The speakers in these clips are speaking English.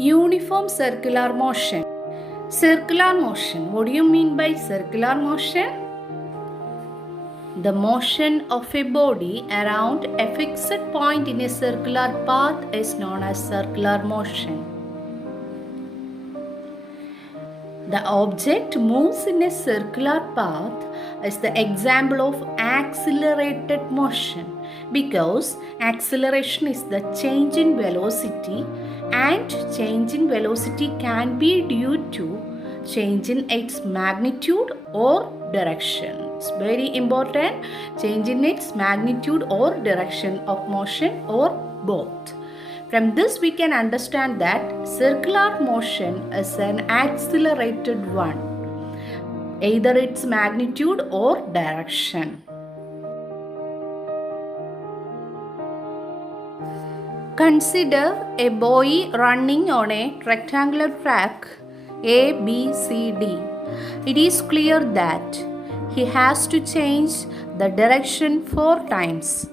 Uniform circular motion. Circular motion. What do you mean by circular motion? The motion of a body around a fixed point in a circular path is known as circular motion. The object moves in a circular path is the example of accelerated motion because acceleration is the change in velocity, and change in velocity can be due to change in its magnitude or direction. It's very important, change in its magnitude or direction of motion or both. From this we can understand that circular motion is an accelerated one, either its magnitude or direction. Consider a boy running on a rectangular track A, B, C, D. It is clear that he has to change the direction 4 times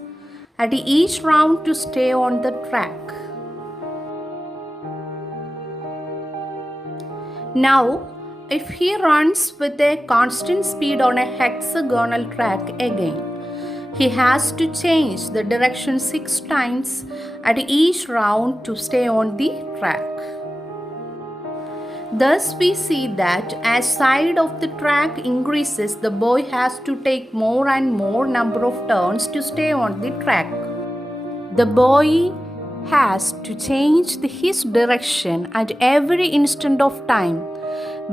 at each round to stay on the track. Now, if he runs with a constant speed on a hexagonal track again, he has to change the direction 6 times at each round to stay on the track. Thus, we see that as side of the track increases, the boy has to take more and more number of turns to stay on the track. The boy has to change his direction at every instant of time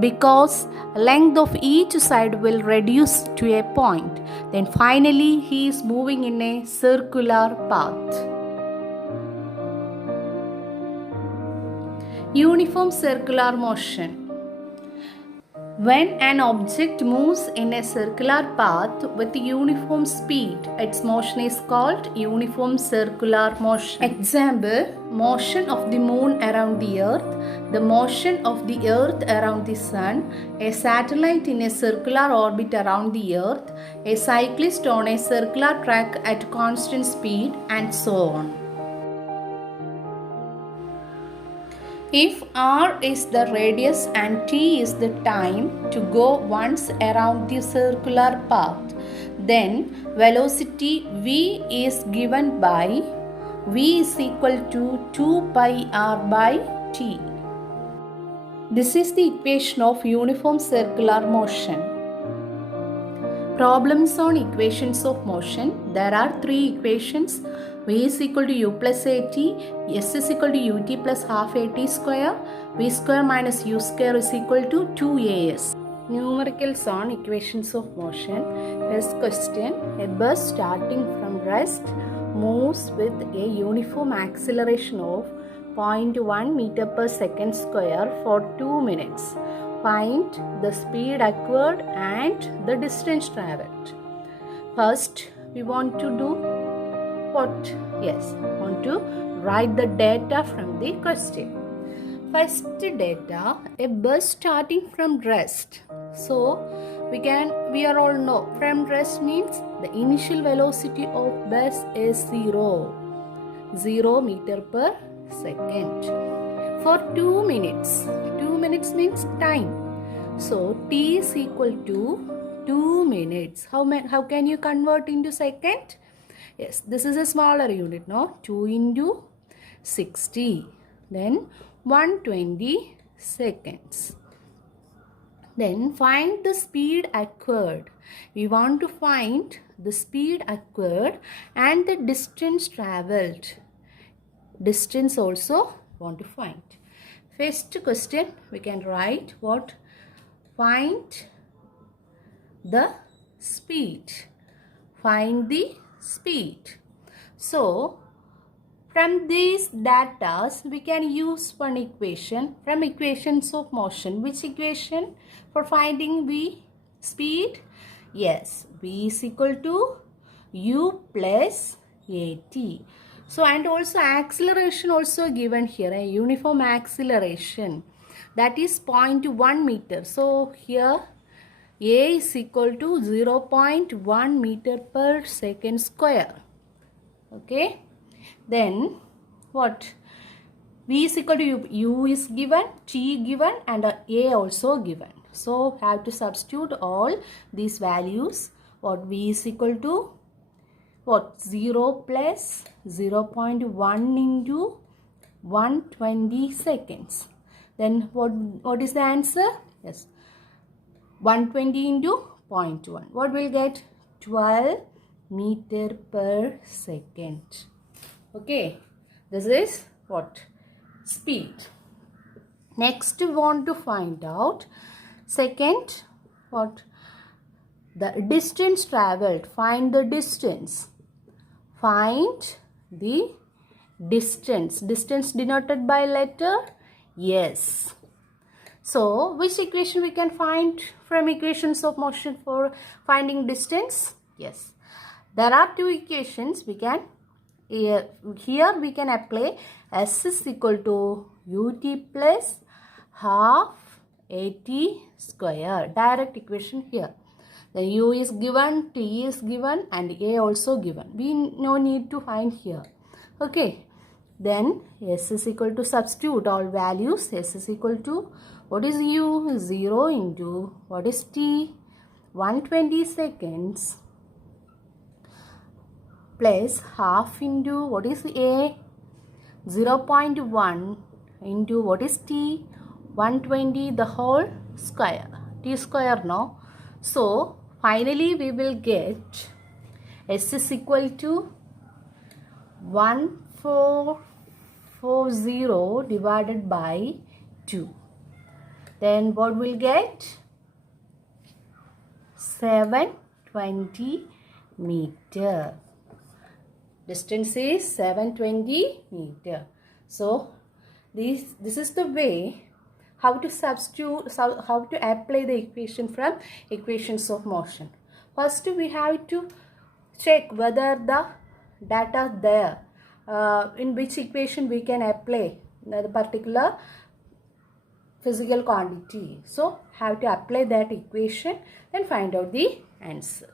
because length of each side will reduce to a point. Then finally he is moving in a circular path. Uniform circular motion. When an object moves in a circular path with uniform speed, its motion is called uniform circular motion. Example, motion of the moon around the earth, the motion of the earth around the sun, a satellite in a circular orbit around the earth, a cyclist on a circular track at constant speed, and so on. If r is the radius and t is the time to go once around the circular path, then velocity v is given by v is equal to 2 pi r by t. This is the equation of uniform circular motion. Problems on equations of motion. There are 3 equations. V is equal to u plus at, S is equal to ut plus half at square, v square minus u square is equal to 2as. Numericals on equations of motion. First question, a bus starting from rest moves with a uniform acceleration of 0.1 meter per second square for 2 minutes. Find the speed acquired and the distance traveled. First, we want to do what? Yes, want to write the data from the question. First data, a bus starting from rest. So we are all know from rest means the initial velocity of bus is 0 meter per second for 2 minutes. 2 minutes means time. So t is equal to 2 minutes. How can you convert into second? Yes, this is a smaller unit, no? 2 into 60. Then 120 seconds. Then find the speed acquired. We want to find the speed acquired and the distance traveled. Distance also want to find. First question, we can write what? Find the speed. Find the speed. So, from these data, we can use one equation from equations of motion. Which equation for finding v speed? Yes, v is equal to u plus at. So, and also acceleration also given here, a uniform acceleration, that is 0.1 meter. So, here a is equal to 0.1 meter per second square. Okay. Then what? V is equal to U is given, T given, and A also given. So have to substitute all these values. What V is equal to what 0 plus 0.1 into 120 seconds. Then what is the answer? Yes, 120 into 0.1. What will get? 12 meter per second. Okay, this is what? Speed. Next we want to find out second what? The distance traveled. Find the distance. Find the distance. Distance denoted by letter? Yes. So, which equation we can find from equations of motion for finding distance? Yes. There are two equations we can, here we can apply S is equal to ut plus half at square. Direct equation here. The u is given, t is given, and a also given. We no need to find here. Okay. Then s is equal to substitute all values. S is equal to what is u? 0 into what is t? 120 seconds plus half into what is a? 0.1 into what is t? 120 the whole square. T square, no? So finally we will get s is equal to 1440 divided by 2. Then what will get? 720 meter. Distance is 720 meter. So this is the way how to substitute, how to apply the equation from equations of motion. First we have to check whether the data there in which equation we can apply the particular physical quantity. So have to apply that equation and find out the answer.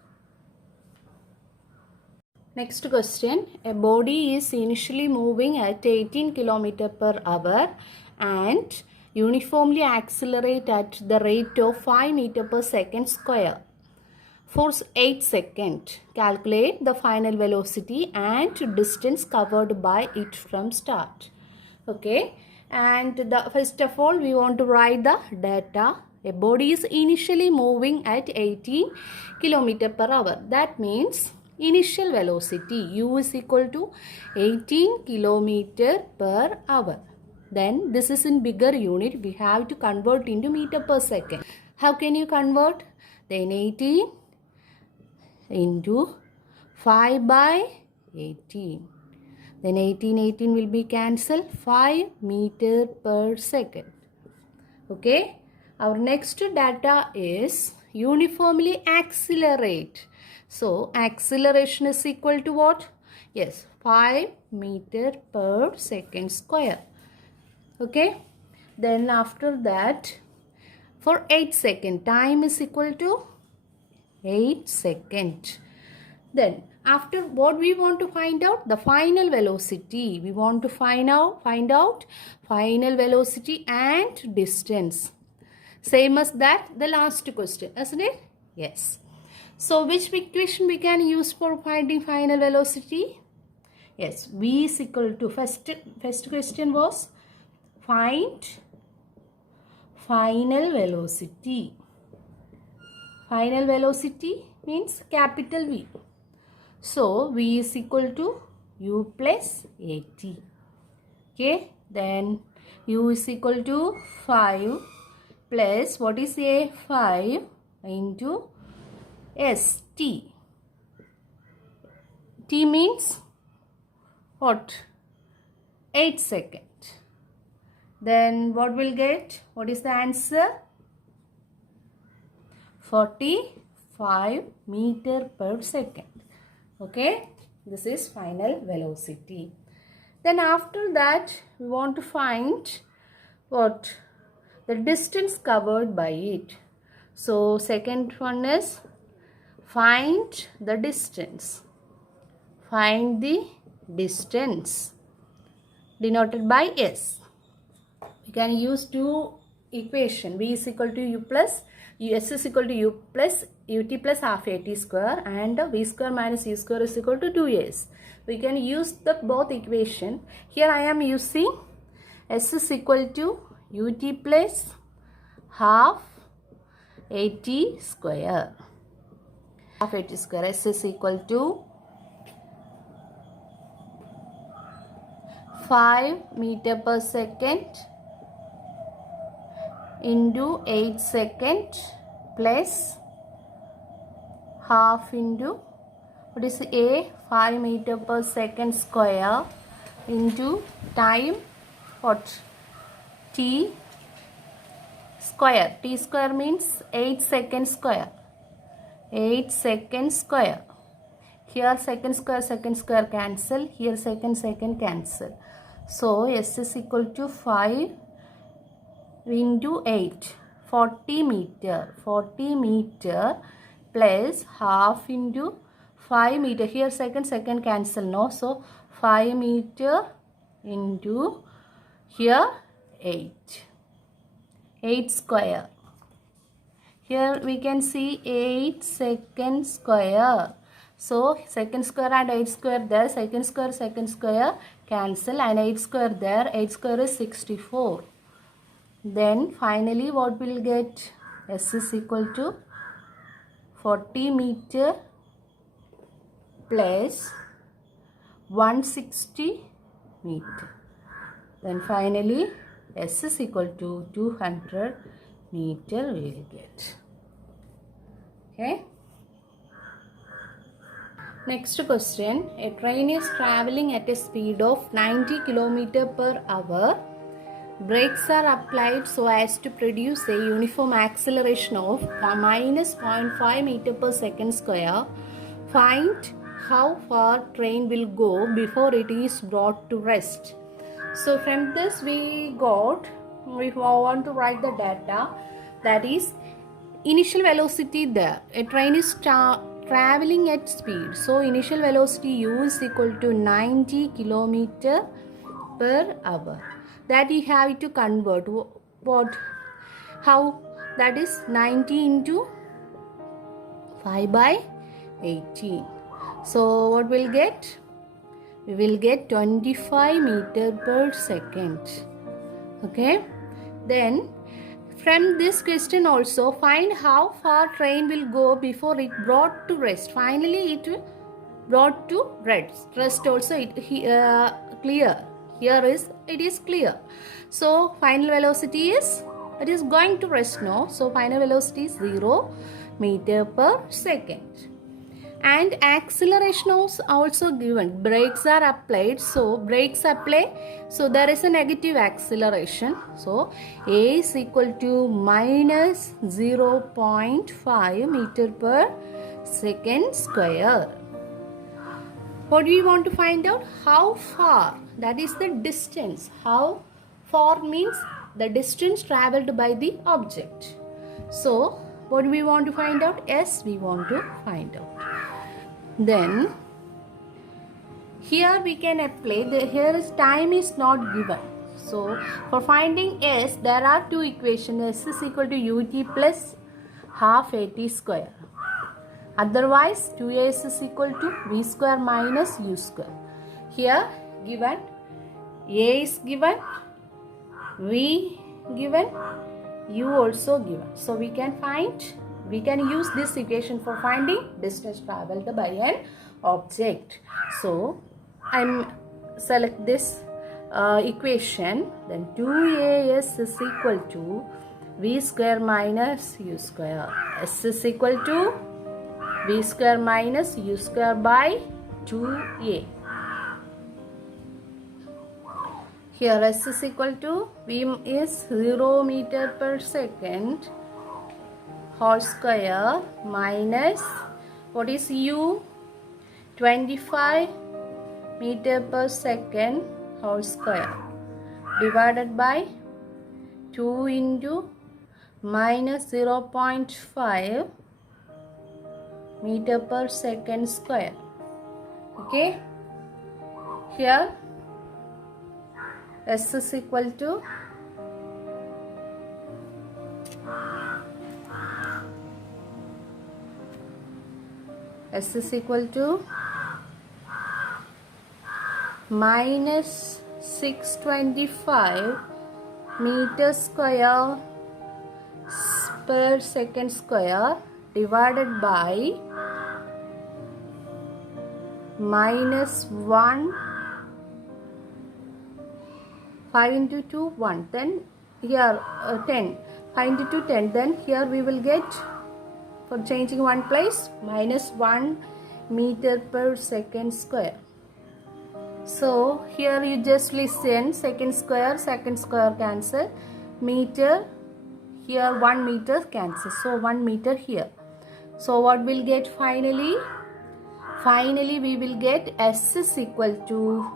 Next question. A body is initially moving at 18 km per hour and uniformly accelerate at the rate of 5 meter per second square for 8 seconds. Calculate the final velocity and distance covered by it from start. Okay, and first of all we want to write the data. A body is initially moving at 18 km per hour. That means initial velocity u is equal to 18 km per hour. Then this is in bigger unit. We have to convert into meter per second. How can you convert? Then 18 into 5 by 18. Then 18 will be cancelled. 5 meter per second. Okay. Our next data is uniformly accelerate. So acceleration is equal to what? Yes, 5 meter per second square. Okay. Then after that, for 8 seconds, time is equal to 8 seconds. Then after what we want to find out? The final velocity. We want to find out final velocity and distance. Same as that the last question, isn't it? Yes. So which equation we can use for finding final velocity? Yes, v is equal to first question was find final velocity. Final velocity means capital V. So v is equal to u plus at. Okay, then u is equal to 5 plus what is a? 5 into st. T means what? 8 seconds. Then what will get? What is the answer? 45 meter per second. Okay, this is final velocity. Then after that we want to find what? The distance covered by it. So second one is find the distance. Find the distance denoted by S. you can use two equation. V is equal to U plus S is equal to U plus UT plus half AT square, and V square minus U square is equal to 2AS. We can use the both equation. Here I am using S is equal to UT plus half AT square. Half AT square. S is equal to 5 meter per second into 8 second plus half into what is A, 5 meter per second square into time what, T square. T square means 8 second square. 8 second square. Here second square cancel. Here second cancel. So S is equal to 5 into 8. 40 meter. 40 meter plus half into 5 meter. Here second cancel. No. So 5 meter into here 8. 8 square. Here we can see 8 second square. So second square and 8 square there. Second square cancel, and 8 square there. 8 square is 64. Then finally what will get? S is equal to 40 meter plus 160 meter. Then finally S is equal to 200 meter we will get. Okay. Next question. A train is traveling at a speed of 90 km per hour. Brakes are applied so as to produce a uniform acceleration of minus 0.5 meter per second square. Find how far train will go before it is brought to rest. So from this we want to write the data, that is initial velocity there. A train is traveling at speed. So initial velocity U is equal to 90 km per hour. That you have to convert. What? How? That is 90 into 5 by 18. So what we'll get? We will get 25 meter per second. Okay. Then from this question also, find how far train will go before it brought to rest. Finally it brought to rest. Rest also clear. Here it is clear. So final velocity is, it is going to rest now. So final velocity is 0 meter per second. And acceleration is also given. Brakes are applied. So brakes apply. So there is a negative acceleration. So A is equal to minus 0.5 meter per second square. What do we want to find out? How far? That is the distance. How far means the distance traveled by the object. So what do we want to find out? S we want to find out. Then here we can apply. Here is time is not given. So for finding S, there are two equations. S is equal to UT plus half AT square. Otherwise 2AS is equal to V square minus U square. Here given A is given, V given, U also given. So we can use this equation for finding distance traveled by an object. So I'm select this equation. Then 2AS is equal to V square minus U square. S is equal to V square minus U square by 2A. Here S is equal to V is 0 meter per second whole square minus what is U? 25 meter per second whole square divided by 2 into minus 0.5 meter per second square. Okay. Here S is equal to S is equal to minus 625 meter square per second square divided by minus 1 5 into 2 1, then here 10, 5 into 2 10, then here we will get, for changing one place, minus 1 meter per second square. So here you just listen, second square cancel, meter here 1 meter cancel, so 1 meter here. So what we'll get finally we will get S is equal to,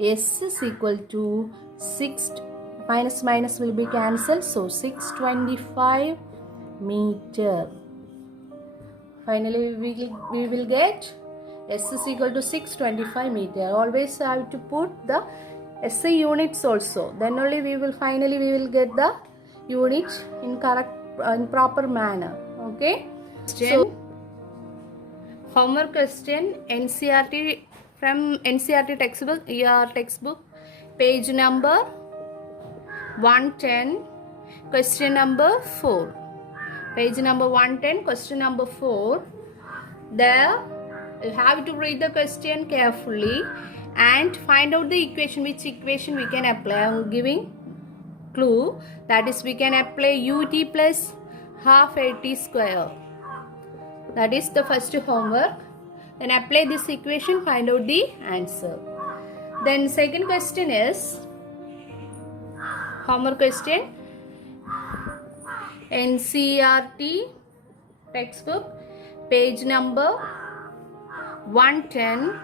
S is equal to 6, minus will be cancelled, so 625 meter. Finally we will get S is equal to 625 meter. Always have to put the SI units also, then only we will get the unit in proper manner. Okay, so homework question, NCERT, from NCERT textbook, your textbook, page number 110, question number 4. Page number 110, question number 4. There you have to read the question carefully and find out the equation, which equation we can apply. I am giving clue, that is we can apply ut plus half at square. That is the first homework. Then apply this equation, find out the answer. Then second question is homework question, NCERT textbook, page number 110,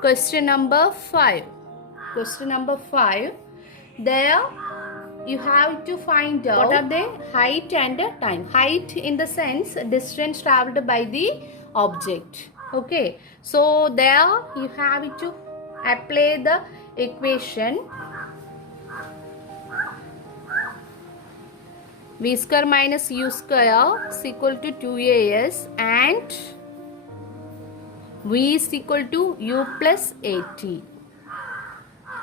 question number 5. Question number 5. There you have to find out what are the height and time. Height in the sense distance traveled by the object. Okay, so there you have to apply the equation v square minus u square is equal to 2as and v is equal to u plus at.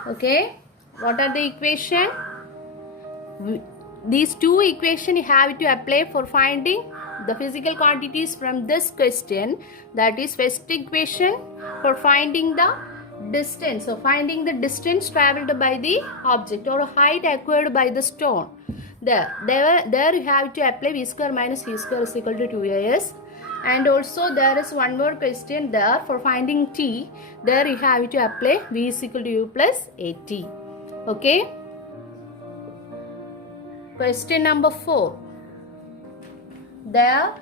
Okay, what are the equation? These two equations you have to apply for finding the physical quantities from this question. That is first equation for finding the distance, so finding the distance traveled by the object or height acquired by the stone. There you have to apply v square minus u square is equal to 2as. And also there is one more question there for finding t. There you have to apply v is equal to u plus at. Okay. Question number 4. There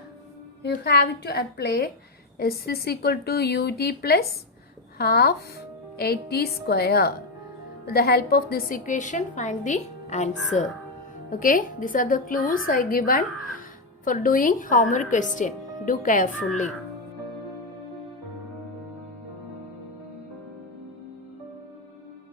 you have to apply s is equal to ut plus half at square. With the help of this equation, find the answer. Okay, these are the clues I given for doing homework question. Do carefully.